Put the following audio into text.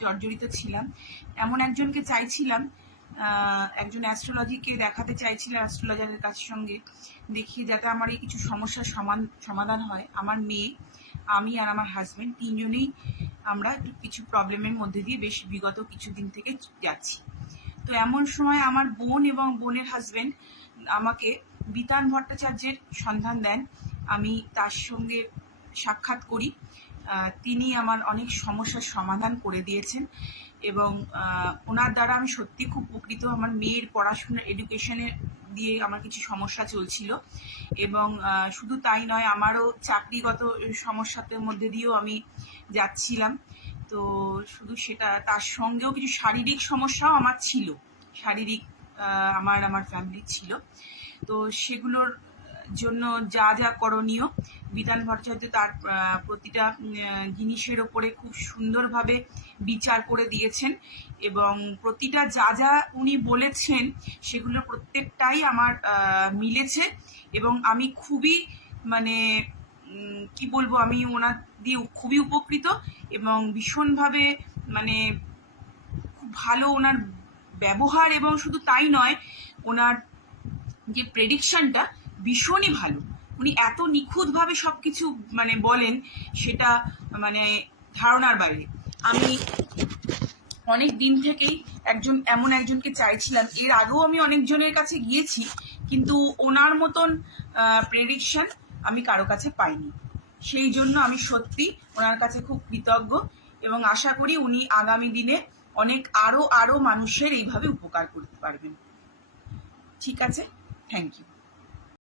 জর্জরিত ছিলাম। এমন একজনকে চাইছিলাম একজন অ্যাস্ট্রোলজিকে দেখাতে চাইছিলাম অ্যাস্ট্রোলজারের কাছে সঙ্গে দেখি যাতে আমার এই কিছু সমস্যার সমান, সমাধান হয়। আমার মেয়ে, আমি আর আমার হাজবেন্ড তিনজনেই আমরা কিছু প্রবলেমের মধ্যে দিয়ে বেশ বিগত কিছুদিন থেকে যাচ্ছি। তো এমন সময় আমার বোন এবং বোনের হাজবেন্ড আমাকে বিতান ভট্টাচার্যের সন্ধান দেন। আমি তার সঙ্গে সাক্ষাৎ করি। তিনি আমার অনেক সমস্যার সমাধান করে দিয়েছেন এবং ওনার দ্বারা আমি সত্যি খুব উপকৃত। আমার মেয়ের পড়াশোনার এডুকেশনের দিয়ে আমার কিছু সমস্যা চলছিল এবং শুধু তাই নয়, আমারও চাকরিগত সমস্যাতে মধ্যে দিয়েও আমি যাচ্ছিলাম। তো শুধু সেটা, তার সঙ্গেও কিছু শারীরিক সমস্যাও আমার ছিল। শারীরিক আমার আমার ফ্যামিলির ছিল। তো সেগুলোর জন্য যা যা করণীয়, বিধান ভট্টাচার্য তার প্রতিটা জিনিসের ওপরে খুব সুন্দরভাবে বিচার করে দিয়েছেন এবং প্রতিটা যা যা উনি বলেছেন সেগুলো প্রত্যেকটাই আমার মিলেছে এবং আমি খুবই মানে কি বলব, আমি ওনার দিয়ে খুবই উপকৃত এবং ভীষণভাবে মানে খুব ভালো ওনার ব্যবহার এবং শুধু তাই নয়, ওনার যে প্রেডিকশনটা ভীষণই ভালো। উনি এত নিখুঁতভাবে সব কিছু মানে বলেন, সেটা মানে ধারণার বাইরে। আমি অনেক দিন থেকেই একজন, এমন একজনকে চাইছিলাম। এর আগেও আমি অনেকজনের কাছে গিয়েছি, কিন্তু ওনার মতন প্রেডিকশন আমি কারও কাছে পাইনি। সেই জন্য আমি সত্যি ওনার কাছে খুব কৃতজ্ঞ এবং আশা করি উনি আগামী দিনে অনেক আরও আরও মানুষের এইভাবে উপকার করতে পারবেন। ঠিক আছে? Thank you